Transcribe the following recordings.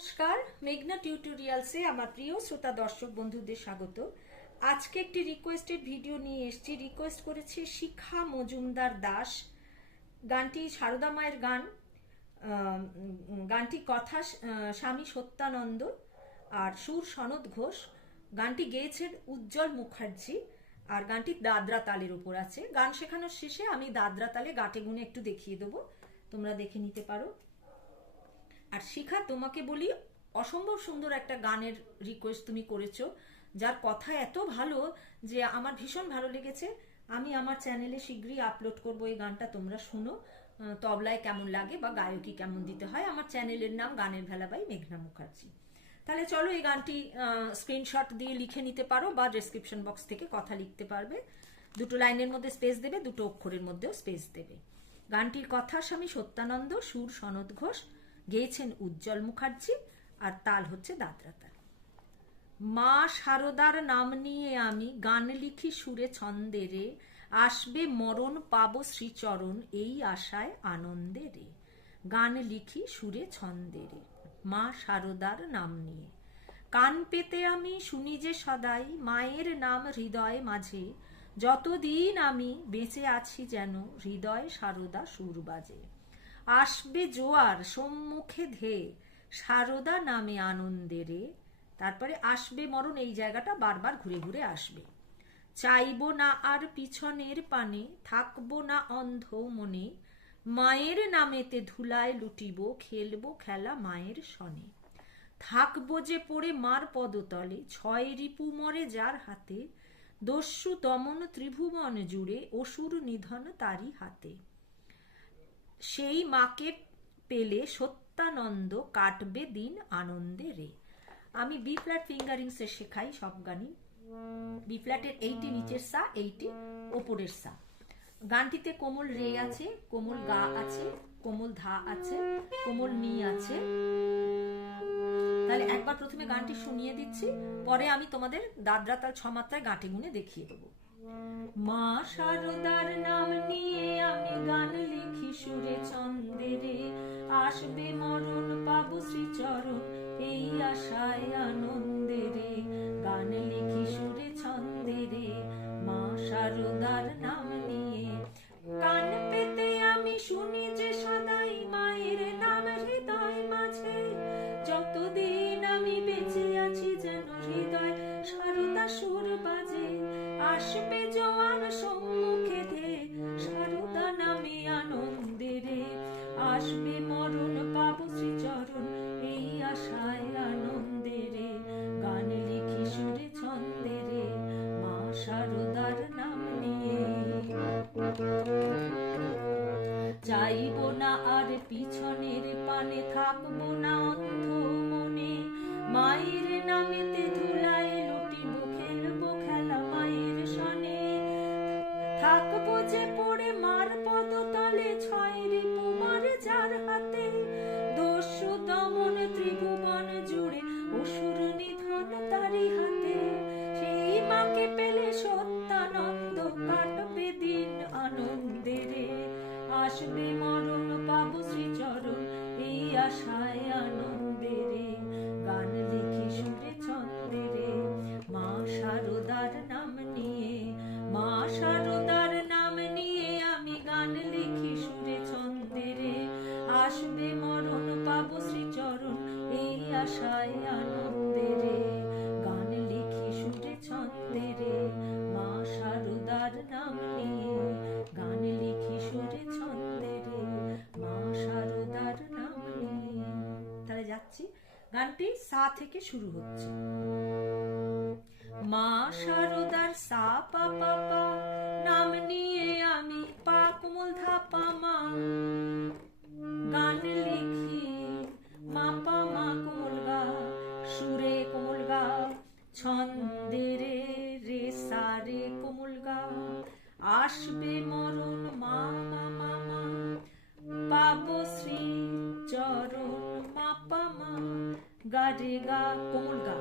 নমস্কার, মেঘনা টিউটোরিয়ালসে আমার প্রিয় শ্রোতা দর্শক বন্ধুদের স্বাগত। আজকে একটি রিকোয়েস্টেড ভিডিও নিয়ে এসেছি। রিকোয়েস্ট করেছে শিখা মজুমদার দাস। গানটি সারদা মায়ের গান। গানটি কথা স্বামী সত্যানন্দ আর সুর সনদ ঘোষ। গানটি গেয়েছেন উজ্জ্বল মুখার্জি আর গানটি দাদরা তালের উপর আছে। গান শেখানোর শেষে আমি দাদরা তালে গাটে গুনে একটু দেখিয়ে দেবো, তোমরা দেখে নিতে পারো। আর শিখা, তোমাকে বলি, অসম্ভব সুন্দর একটা গানের রিকোয়েস্ট তুমি করেছো, যার কথা এত ভালো যে আমার ভীষণ ভালো লেগেছে। আমি আমার চ্যানেলে শীঘ্রই আপলোড করব এই গানটা, তোমরা শুনো তবলায় কেমন লাগে বা গায়কী কেমন দিতে হয়। আমার চ্যানেলের নাম গানের ভেলা বাই মেঘনা মুখার্জি। তাহলে চলো এই গানটি স্ক্রিনশট দিয়ে লিখে নিতে পারো বা ডেসক্রিপশন বক্স থেকে কথা লিখতে পারবে। দুটো লাইনের মধ্যে স্পেস দেবে, দুটো অক্ষরের মধ্যেও স্পেস দেবে। গানটির কথা স্বামী সত্যানন্দ, সুর সনদ ঘোষ, গেয়েছেন উজ্জ্বল মুখার্জি আর তাল হচ্ছে দাদরা তাল। মা শারদার নাম নিয়ে আমি গান লিখি সুরে ছন্দে রে, আসবে মরণ পাবো শ্রীচরণ এই আশায় আনন্দে রে। গান লিখি সুরে ছন্দে রে, মা শারদার নাম নিয়ে। কান পেতে আমি শুনি যে সদাই মায়ের নাম হৃদয় মাঝে, যতদিন আমি বেঁচে আছি যেন হৃদয় শারদা সুর বাজে। আসবে জোয়ার সম্মুখে ধে শারদা নামে আনন্দে রে। তারপরে আসবে মরণ, এই জায়গাটা বারবার ঘুরে ঘুরে আসবে। চাইব না আর পিছনের পানে, থাকবো না অন্ধ মনে, মায়ের নামেতে ধুলায় লুটিব, খেলবো খেলা মায়ের সনে। থাকবো যে পড়ে মার পদতলে, ছয় রিপু মরে যার হাতে, দস্যু দমন ত্রিভুবন জুড়ে অসুর নিধন তারই হাতে। সেই মাকে পেলে সত্যানন্দ কাটবে দিন আনন্দে রে। আমি বি ফ্ল্যাট ফিঙ্গারিংসে শেখাই সব গানই। বি ফ্ল্যাটের এইটি নিচের সা, এইটি ওপরের সা। গানটিতে কোমল রে আছে, কোমল গা আছে, কোমল ধা আছে, কোমল নি আছে। তাহলে একবার প্রথমে গানটি শুনিয়ে দিচ্ছি, পরে আমি তোমাদের দাদরা তাল ছমাত্রায় গাঁটে গুনে দেখিয়ে দেবো। মা শারদার নাম নিয়ে আমি গান লিখি সুরে ছন্দে রে, আসবে মরণ পাবো শ্রীচরণ এই আশায় আনন্দে রে। গান লিখি সুরে ছন্দে রে, মা শারদার নাম নিয়ে। কান পেতে আমি শুনি যে সদাই মায়ের নাম হৃদয় মাঝে, যতদিন আমি বেঁচে আছি যেন হৃদয় শারদা সুর বাজে। আসবে জোয়ার সম্মুখে ধে শারদা নামে আনন্দে রে, আসবে মরণ পাবো শ্রীচরণ এই আশায় আনন্দে রে। গান লিখি সুরে ছন্দে রে, মা শারদার নাম নিয়ে। চাইব না আর পিছনের পানে, থাকবো না অন্ধ মনে, মায়ের নামেতে ধুলায় লুটিব, খেলবো খেলা মায়ের সনে। থাকবো যে পড়ে মার পদতলে, ছয় রিপু মারে যার হাতে, দস্যু দমন ত্রিভুবন জুড়ে অসুর নিধন তারি হাতে। সেই মাকে পেলে সত্যানন্দ কাটবে দিন আনন্দে রে, আসবে মরণ পাবো শ্রীচরণ এই আশায় আনন্দে রে। গান লিখি সুরে ছন্দে রে, মা শারদার নাম নিয়ে। মা শারদার নাম নিয়ে আমি গান লিখি সুরে ছন্দে রে, আসবে মরণ পাবো শ্রীচরণ এই আশায় আনন্দে রে। গান লিখি সুরে ছন্দে রে, মা শারদার নাম নিয়ে। গান লিখি সুরে ছন্দে রে, মা শারদার নাম নিয়ে। তাহলে যাচ্ছি, গানটি সা থেকে শুরু হচ্ছে। মা শারদার সা পা পা পা, নাম নিয়ে আমি পা কোমল ধা পা মা। গান লিখি মা পা মা কোমল গা, সুরে কোমল গা, ছন্দে রে রে সা রে কোমল গা। আসবে মরণ মা মা মা মা, পাবো শ্রী চরণ মা পা মা, গা রে গা কোমল গা,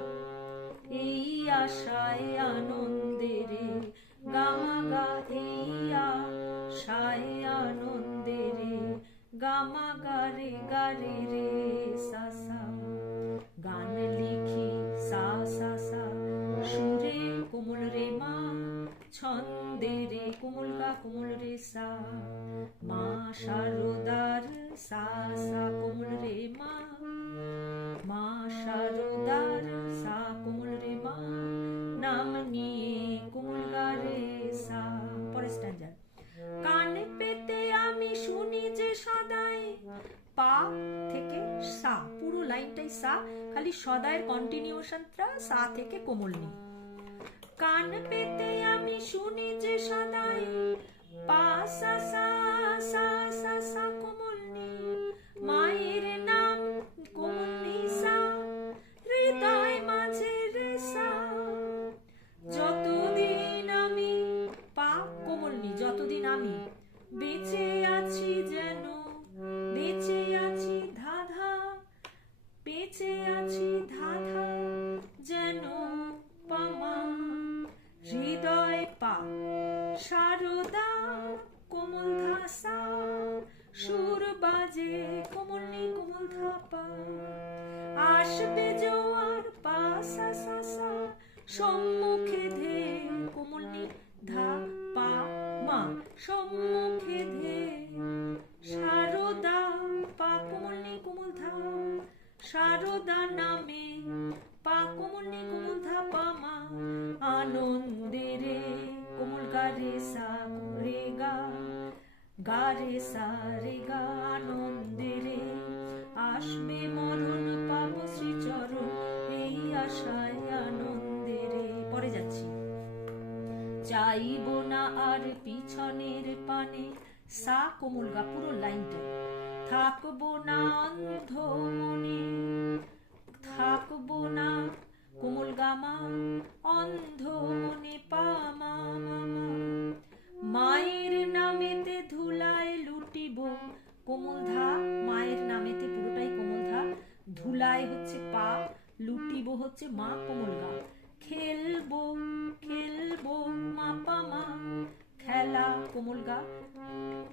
এই আশায় আনন্দে রে। গা মা গা এই আশায় আনন্দে রে, গা মা গা রে রে সা সা। কোমল গা কোমল রে সা, মা শারদার সা সা কোমল রে মা, মা শারদার সা কোমল রে মা, নাম নিয়ে কোমল গা রে সা। পরের স্ট্যান্ডার। কান পেতে আমি শুনি যে সদাই, পা থেকে সা, পুরো লাইনটাই সা, খালি সদায়ের কন্টিনিউশনটা সা থেকে কোমল নি। কান পেতে আমি শুনি যে সদাই, পা সা সা সা সা সা কোমল নি, মায়ের নাম কোমল নি সা, হৃদয় মাঝে রে সা। যতদিন আমি, পা কোমল নি, যতদিন আমি বেঁচে আছি যেন, বেঁচে আছি ধাধা, বেঁচে আছি ধাধা যেন পামা, হৃদয় পা শারদা কোমল ধাসা, সুর বাজে কোমল নি কোমল ধাপা, আসবে জোয়ার পা সা সা সা, সম্মুখে ধে কোমল নি ধা পা মা, সম্মুখে ধে শারদা পা কোমল নি কোমল ধা, শারদা নামে পা কোমল নি কোমল ধা পা মা, আনন্দে রে কোমল গা রে সা রে গা, গা রে সা রে গা, আনন্দে রে আসবে মরণ পাব শ্রীচরণ, এই আশায় আনন্দে রে। পরে যাচ্ছি। চাইব না আর পিছনের পানে, সা কোমল গা পুরো লাইনটা, থাকবো না অন্ধ মনে, থাকবো না কোমল গা মা, অন্ধ মনে পা মা মা, মায়ের নামেতে ধুলায় লুটিব কোমল ধা, মায়ের নামেতে পুরোটাই কোমল ধা, ধুলায় হচ্ছে পা, লুটিব হচ্ছে মা কোমল গা, খেলবো খেলবো মা পা মা, খেলা কোমল গা,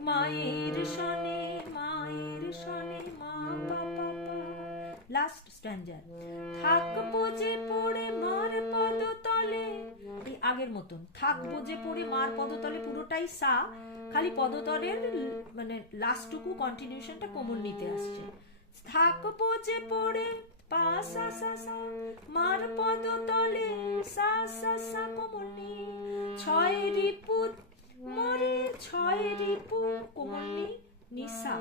মায়ের সনে মায়ের সনে মা পা পা পা। লাস্ট স্ট্যান্ডার। থাকবো যে পড়ে মার পদতলে, এই আগের মতন, থাকবো যে পড়ে মার পদতলে পুরোটাই সা, খালি পদতলের মানে লাস্টটুকু কন্টিনিউশনটা কোমল নিতে আসছে। থাকবো যে পড়ে পা সা সা সা, মার পদতলে সা সা সা কোমল নি, ছয় রিপু মরে, ছয় রিপু কোমল নি নিসা,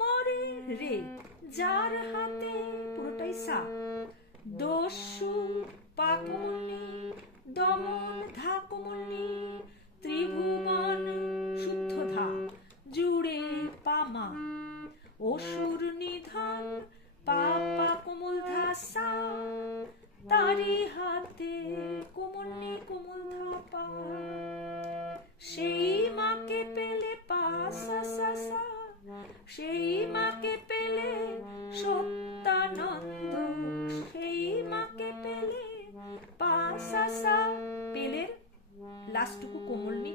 মরে রে যার হাতে পুরোটাই সা, দস্যু পা কোমল নি, দমন ধা কোমল নি, ত্রিভুবন শুদ্ধ ধা, জুড়ে পা মা, অসুর নিধন পা পা কোমল ধা সা, তারি হাতে কোমল নি কোমল ধা পা, সেই মাকে পেলে পা সা সা সা, সেই মাকে পেলে সত্যানন্দ, সেই মাকে পেলে পা সা সা, পেলের লাস্টটুকু কোমল নি,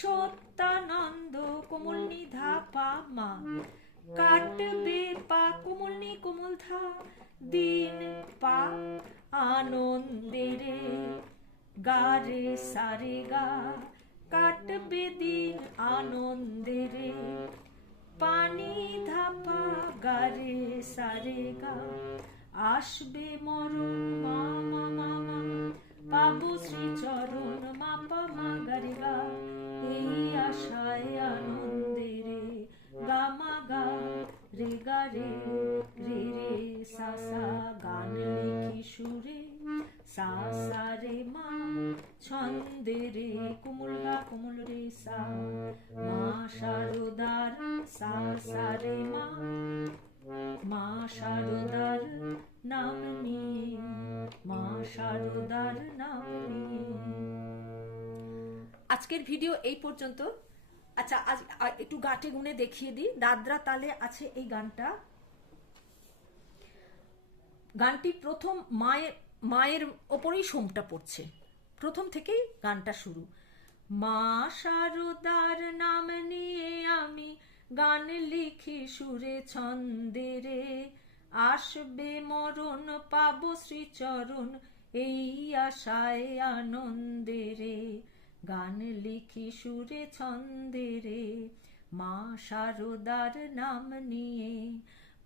সত্যানন্দ কোমল নি ধা পা মা, কাটবে পা কোমল নি কোমল ধা, দিন পা আনন্দে রে, গা রে সা রে গা, কাটবে দিন আনন্দে রে, পানি ধাপা গা রে সা রে গা, আসবে মরণ মা মা মা মা, পাবো শ্রীচরণ মা পা মা গা রে গা, এই আশায় আনন্দে রে, গা মা গা রে গা রে, রে রে সা সা, গান লিখি সুরে সা সা রে মা, ছন্দে রে কোমল গা কোমল রে সা, মা শারদার সা সা রে মা, মা শারদার নাম নিয়ে, মা শারদার নাম নিয়ে। আজকের ভিডিও এই পর্যন্ত। আচ্ছা, আজ একটু গাটে গুনে দেখিয়ে দিই। দাদরা তালে আছে এই গানটা। গানটি প্রথম মায়ের ওপরেই সোমটা পড়ছে, প্রথম থেকেই গানটা শুরু। মা শারদার নাম নিয়ে আমি গান লিখি সুরে ছন্দে রে, আসবে মরণ পাবো শ্রীচরণ, এই আশায় আনন্দে রে, গান লিখি সুরে ছন্দে রে, মা শারদার নাম নিয়ে,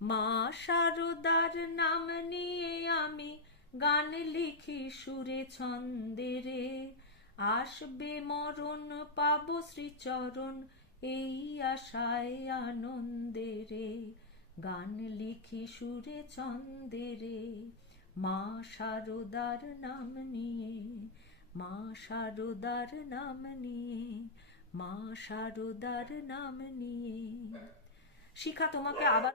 মা শারদার নাম নিয়ে আমি গান লিখি সুরে ছন্দে রে। আসবে মরণ পাবো শ্রীচরণ, এই আশায় আনন্দে রে, গান লিখি সুরে ছন্দে রে, মা শারদার নাম নিয়ে, মা শারদার নাম নিয়ে, মা শারদার নাম নিয়ে। শিখা, তোমাকে আবার